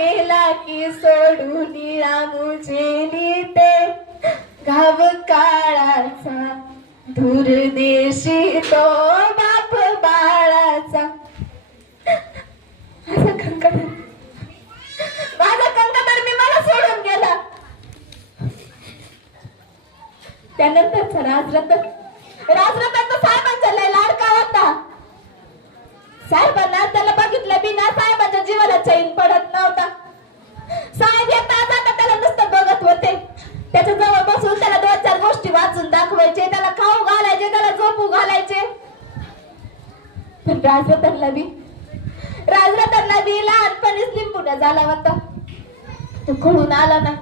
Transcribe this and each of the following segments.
गेला की सोडून रामुचेली ते घाव काळाचा दूरदेशी तो बाप बाळाचा. माझा कंकदर मी मला सोडून गेला. त्यानंतरचा राजरतन तर साहेबांचा लय लाडका होता. साहेबांना त्याला बघितलं बिना साहेबांच्या जीवाला चैन पडत नव्हता. साहेब येता जाता त्याला नुसतं बघत होते. त्याच्या जवळ बसून त्याला 2-4 गोष्टी वाचून दाखवायचे, त्याला खाऊ घालायचे, त्याला झोपू घालायचे. पण राजरतनला बी लहानपणीच लिंबून झाला होता. तो कळून आला ना.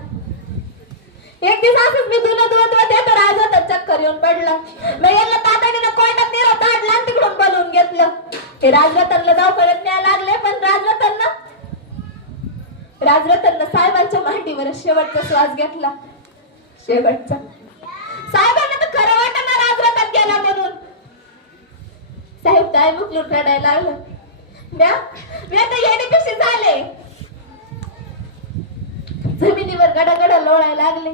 एक दिवस असंच मी धुणं धुवत होते तर राजरतन चक्कर येऊन पडला. मी यांना तातडीनं कोयनात नेलं, काढलं आणि तिकडून बोलवून घेतलं. ते राजरतनला दवाखान्यात न्यायला लागले. पण राजरतननं साहेबांच्या मांडीवर शेवटचा श्वास घेतला. शेवटचा. साहेबांना तर खरं वाटणार राजरतन गेला म्हणून. साहेब काय मुकलून रडायला लागलं. मी आता येणे कशी झाले. जमिनीवर गडागडा लोळायला लागले.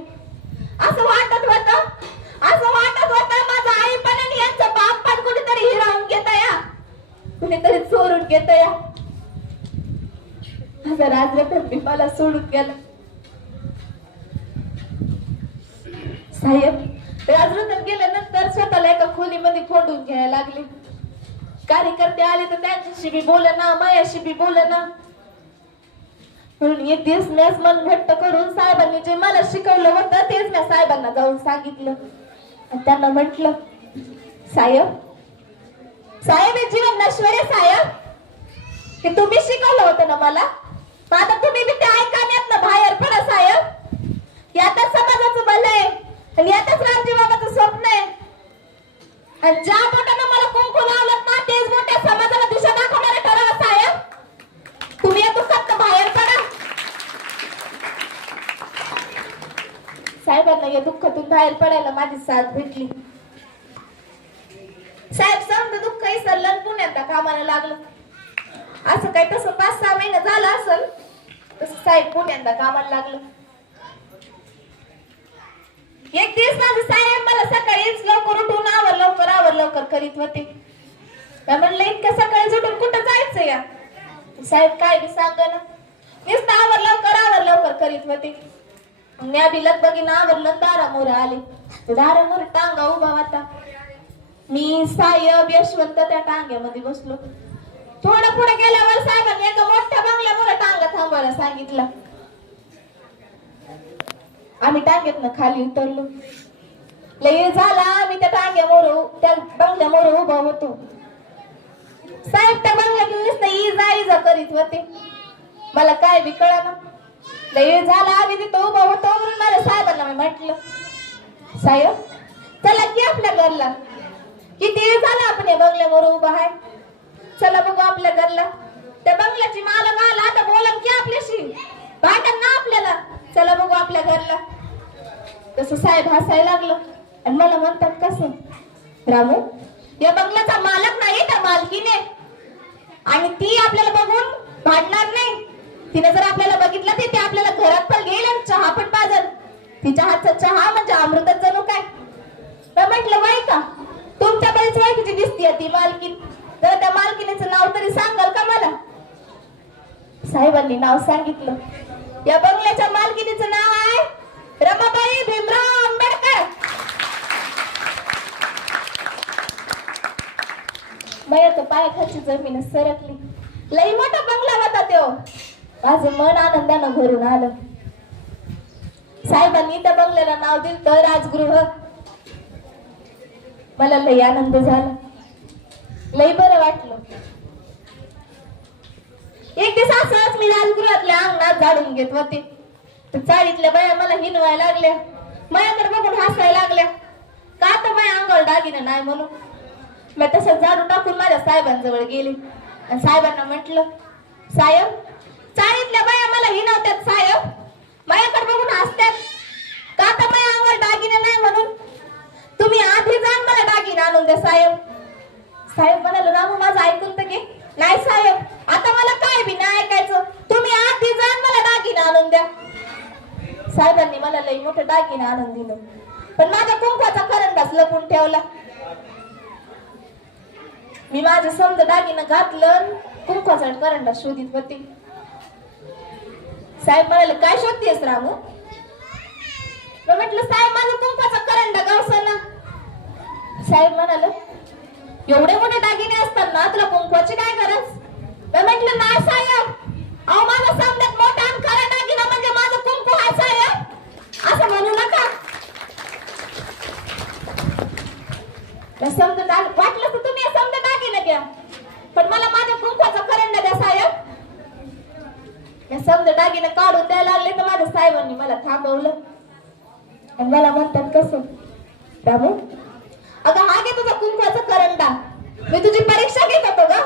असं वाटत होतं माझा आईपण आणि यांचं बापपण कुणीतरी हिरावून घेतया, कुणीतरी चोरून घेतया. माझा राजरतन मी मला सोडून गेला. साहेब राजरतन गेल्यानंतर स्वतःला एका खोलीमध्ये कोंडून घ्यायला लागले. कार्यकर्ते आले तर त्यांच्याशी बी बोलना, मायाशी बी बोलना. म्हणून एक दिवस मी मन घट्ट करून साहेबांनी जे मला शिकवलं होतं तेच मी साहेबांना जाऊन सांगितलं. आणि त्यांना म्हटलं, साहेब हे जीवन नश्वर आहे साहेब. हे तुम्ही शिकवलं होतं ना मला. आता तुम्ही बी ते ऐकण्यात बाहेर पडा साहेब. यातच समाजाचं भलं आहे आणि यातच रामजी बाबाचं स्वप्न आहे. आणि ज्या बोटानं मला कुंकू लावलं ना तेच मोठ्या समाजाला दिशा दाखवणारे ठराव साहेब. तुम्ही या दुःखात बाहेर पडा. साहेबांना या दुःखातून बाहेर पडायला माझी साथ भेटली. साहेब समजा दुःख विसरलं, पुण्यात कामाला लागलं. असं काय तसं 5-6 महिने झालं असेल तसं साहेब पुण्यात कामाला लागलं. एक दिवस माझं साहेब मला सकाळीच लवकर उठून आवर लवकर करीत होते. म्हणलं इतक्या सकाळी उठून कुठं जायचं या. साहेब काय बी सांगना, नुसतं आवर लवकर करीत होते. म्या बी लगबगीनं आवरलं, दारामोर आले. दारामोर टांगा उभा होता. मी साहेब यशवंत त्या टांग्यामध्ये बसलो. थोडं पुढे गेल्यावर साहेबांनी एका मोठ्या बंगल्यावर टांगा थांबवायला सांगितलं. आम्ही टांग्यातनं खाली उतरलो. लय झाला आम्ही त्या बंगल्यामोर उभा होतो. साहेब त्या बंगल्यात नुसतं इजा करीत होते. मला काय बी कळना. लय झाला आम्ही तिथं उभा होतो. म्हणून माझ्या साहेबांना मी म्हटलं, साहेब चला की आपल्या घरला. किती झाला आपण या बंगल्यावर उभा आहे. चला बघू आपल्या घरला. त्या बंगल्याची मालक आला आता बोलन की आपल्याशी, भांडण ना आपल्याला. चला बघू आपल्या घरला. तसं साहेब हसायला लागलं आणि मला म्हणतात, कसं रामू या बंगल्याचा मालक नाही त्या मालकीने. आणि ती आपल्याला बघून भांडणार नाही. तिने जर आपल्याला बघितलं ते आपल्याला घरात पण घेईल आणि चहा पण पाजल. तिच्या हातचा चहा म्हणजे अमृतच जणू काय. म्हटलं वाई का तुमच्या बरीच ओळखीची दिसतीये ती मालकीन. तर त्या मालकीनेचं नाव तरी सांगाल का मला. साहेबांनी नाव सांगितलं. या बंगल्याच्या मालकीनीचं नाव आहे रमाबाई भीमराव आंबेडकर. माझ्या पायाखालची जमीन सरकली. लई मोठा बंगला होता तो. माझं मन आनंदानं भरून आलं. साहेबांनी त्या बंगल्याला नाव दिलं राजगृह. मला लई आनंद झाला. लई बरं वाटलं. एक दिवस असंच मी राजगृहातल्या अंगणात झाडून घेत होते. चाळीतल्या बाया मला हिनवायला लागल्या. माझ्याकडे बघून हसायला लागल्या. का तर माझ्या अंगावर दागिने नाही म्हणून. मी तसं झाडू टाकून माझ्या साहेबांजवळ गेले आणि साहेबांना म्हटलं, साहेब चाळीतल्या बाया मला हिनवतात साहेब. माझ्याकडे बघून हसतात. का तर माझ्या अंगावर दागिने नाही म्हणून. तुम्ही आधी जाऊन मला दागिने आणून द्या साहेब. साहेब म्हणाले, रामू माझं ऐकून तर घे. नाही साहेब आता मला काय बी नाही ऐकायचं. तुम्ही आधी जाऊन मला लई मोठं दागिने आणून दिलं, पण माझ्या कुंकवाचा करंडाच लपून ठेवला. मी माझं समज दागिनं घातलं, कुंकवाचा करंडा शोधित होती. साहेब म्हणाले, काय शोधतेस रामू? मी म्हटलं, साहेब माझं कुंकवाचा करंडा गावसाना. साहेब म्हणाले, एवढे मोठे दागिने असताना तुला कुंकवाची काय गरज? मी म्हटलं, नाही साहेब, अहो माझा समजात मोठा आणि खरा दागिना म्हणजे माझं कुंकू आहे साहेब, असं म्हणू नका. समजा वाटलं तर तुम्ही समजा दागिने द्या, पण मला माझ्या कुंकवाचा करंडा द्या साहेब. समजा दागिने काढून द्यायला लागले तर माझ्या साहेबांनी मला थांबवलं आणि मला म्हणतात, कसं रामू, अगं हा घे तुझा कुंकवाचा करंडा, मी तुझी परीक्षा घेत होतो ग.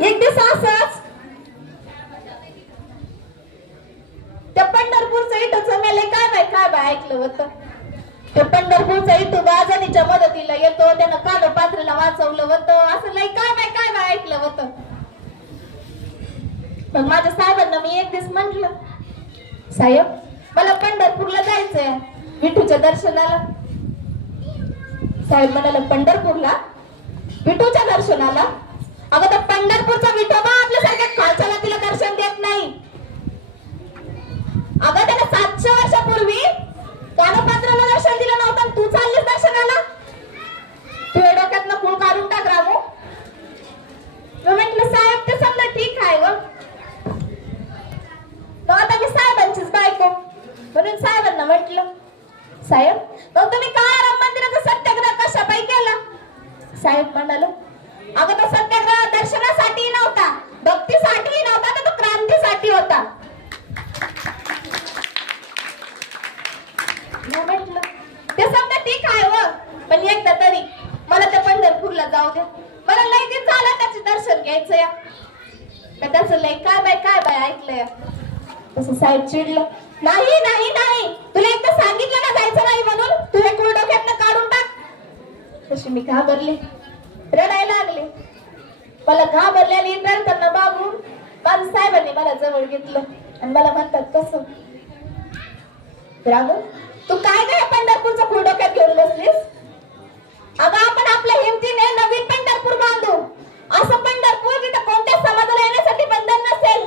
एक दिवस असंच त्या पंढरपूरचं इथं मेले काय बाय ऐकलं होतं. ते पंढरपूरचा इथं गाजणीच्या मदतीला येतो, त्यानं कानपात्रीला वाचवलं होतं, असं लई काय बाय ऐकलं होतं. पण माझ्या साहेबांना मी एक दिवस म्हंटल, साहेब मला पंढरपूरला जायचंय विठूच्या दर्शनाला. साहेब म्हणाले, पंढरपूरला विठूच्या दर्शनाला? अगं तर पंढरपूरचा विठोबा आपल्यासारख्या खालच्या तिला दर्शन देत नाही. अगं त्याला 700 वर्षापूर्वी कानपात्राला दर्शन दिलं नव्हतं, तू चाललीस दर्शनाला? तू डोक्यातनं फुल काढून टाक रामू. मी म्हटलं, साहेब ते समजा ठीक आहे व, आता मी साहेबांचीच बायको म्हणून साहेबांना म्हटलं, साहेब मग तुम्ही काळाराम मंदिराचा सत्याग्रह कशापायी केला? साहेब म्हणाले, अगं तो सत्याग्रह दर्शनासाठी नव्हता, भक्तीसाठी नव्हता, तर तो क्रांतीसाठी होता. म्हटलं, ते समजा ठीक आहे व, पण एकदा तरी मला त्या पंढरपूरला जाऊ दे, मला लई दिन झालं त्याचे दर्शन घ्यायचं या. त्याचं लई काय बाय ऐकलंय. तसं साहेब चिडलं, नाही नाही नाही, तुला एकदा सांगितलं ना जायचं नाही म्हणून, तू हे कुळ डोक्यातनं काढून टाक. तशी मी घाबरले, रडायला लागले. मला घाबरलेली रडताना बाबू माझ्या साहेबांनी मला जवळ घेतलं आणि मला म्हणतात, कसं राघव तू काय काय पंढरपूरचा फुल डोक्यात घेऊन बसलीस? अगं आपण आपल्या हिमतीने नवीन पंढरपूर बांधू, असं पंढरपूर जिथे कोणत्या समाजाला येण्यासाठी बंधन नसेल.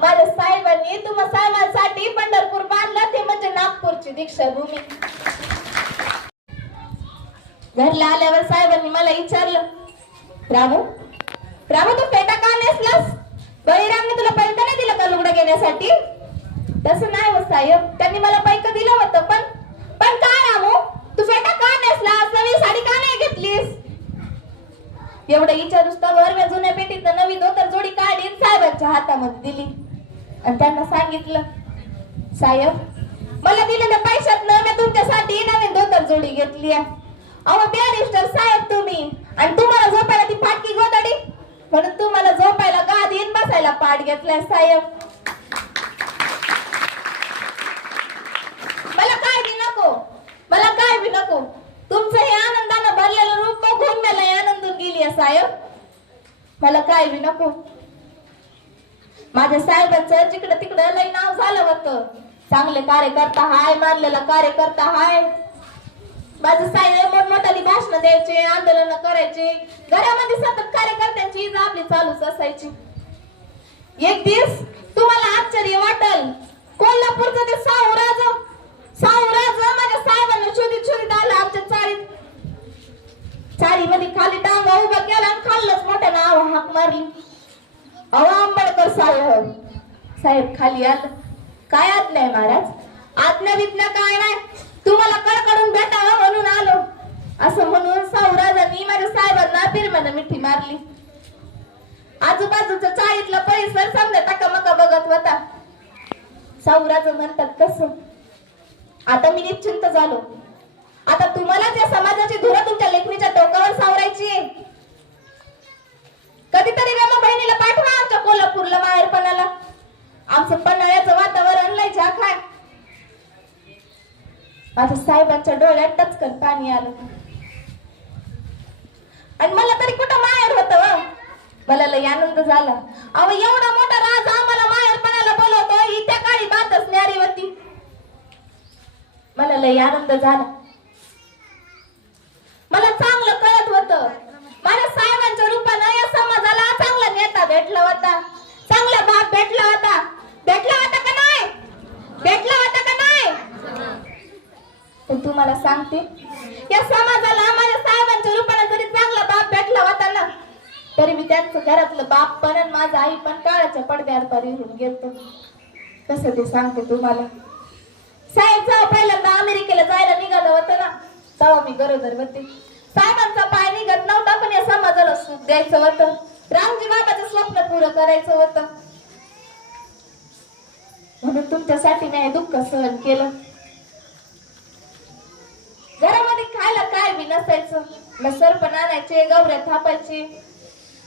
माझ्या साहेबांनी तुम्हा साहेबांसाठी पंढरपूर बांधलं, ते म्हणजे नागपूरची दीक्षाभूमी. घरला आल्यावर साहेबांनी मला विचारलं, रामू तू फेटा का नेसलास? बळीरामने तुला पैका नाही दिला का लुगडं घेण्यासाठी? तसं नाही हो साहेब, त्यांनी मला पैका दिलं होतं, पण काय रामू तू फेटा का नेसलास, नवी साडी का नाही घेतलीस? एवढं विचारूस तर मी जुन्या पेटीत नवी धोतर जोडी काढीन साहेबांच्या हातामध्ये दिली आणि त्यांना सांगितलं, साहेब मला दिलेल्या पैशातनं मी तुमच्यासाठी नवीन धोतर जोडी घेतली. अहो बॅरिस्टर साहेब तुम्ही, आणि तुम्हाला झोपायला ती फाटकी गोदडी, म्हणून तुम्हाला झोपायला गादीन बसायला पाठ घेतलाय साहेब. मला काय बी नको, तुमचं हे आनंदानं भरलेलं रूप बघून मला आनंदून गेली आहे साहेब. मला काय बी नको. माझ्या साहेबांचं जिकडं तिकडं लई नाव झालं होतं, चांगले कार्यकर्ता हाय, मानलेला कार्यकर्ता हाय. माझे साहेब मोठमोठाली भाषण द्यायचे, आंदोलन करायचे, घरामध्ये सतत कार्यकर्त्यांची इजा आपली चालूच असायची. एक दिवस तुम्हाला आश्चर्य वाटल, कोल्हापूरचं ते सावराज माझ्या साहेबांना शोधित आला आमच्या चाळीमध्ये खाली टांगा उभा केला आणि खाल्लंच मोठ्या नाव हाक मारली, अहो आंबेडकर साहेब खाली आलं. काय आज्ञा आहे महाराज? आज्ञा बिज्ञा काय नाही, तुम्हाला कडकडून भेटावं म्हणून आलो, असं म्हणून सावराजांनी माझ्या साहेबांना फिरम्यानं मिठी मारली. आजूबाजूचा चाळीतला परिसर समजा टकामका बघत होता. सावराज म्हणतात, कसं आता मी निश्चिंत झालो, आता तुम्हालाच या समाजाची धुरा तुमच्या लेखणीच्या डोक्यावर सावरायची. कधीतरी रमा बहिणीला पाठवा आमच्या कोल्हापूरला माहेरपणाला, आमचं पन्हाळ्याचं वातावरण लय झाक आहे. माझ्या साहेबांच्या डोळ्यात टचकन पाणी आलं आणि मला तरी कुठं माहेर होतं, मला लय आनंद झाला. अहो एवढा मोठा राज आम्हाला माहेर मला लय आनंद झाला. मला चांगलं कळत होतं माझ्या साहेबांच्या रूपानं या समाजाला चांगला नेता भेटला होता, चांगला बाप भेटला होता. भेटला होता का नाही? भेटला होता का नाही? पण तुम्हाला सांगते या समाजाला माझ्या साहेबांच्या रूपानं जरी चांगला बाप भेटला होता ना, तरी मी त्यांचं घरातलं बाप पण आणि माझा आई पण काळाच्या पडद्यावर परिहून गेलतो. कसं ते सांगते तुम्हाला. साहेब जेव्हा पहिल्यांदा अमेरिकेला जायला निघालं होतं ना, तेव्हा मी गरोदर होते. साहेबांचा पाय निघत नव्हता, पण या समाजाला सुख द्यायचं होतं, रामजी बाबाचं स्वप्न पुरं करायचं होतं. म्हणून तुमच्यासाठी मी हे दुःख सहन केलं. घरामध्ये खायला काय बी नसायचं, मग सरपण आणायचे, गवऱ्या थापायचे.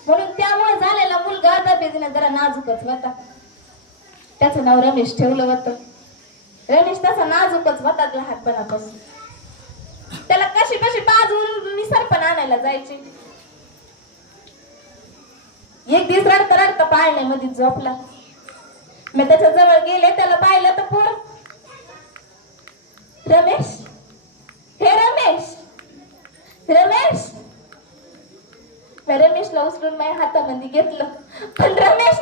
म्हणून त्यामुळे झालेला मुलगा तब्येतीने जरा नाजूकच होता. त्याचं नाव रमेश ठेवलं होतं. रमेश तसा नाजूकच होता लहानपणापासून. त्याला कशी कशी बाजून मी सरपण आणायला जायचे. एक दिवस रडता रडता पाळण्यामध्ये झोपला. मी त्याच्या जवळ गेले, त्याला पाहिलं तर पुढं रमेश, हे रमेश, रमेश. रमेशला उचलून माझ्या हातामध्ये घेतलं, पण रमेश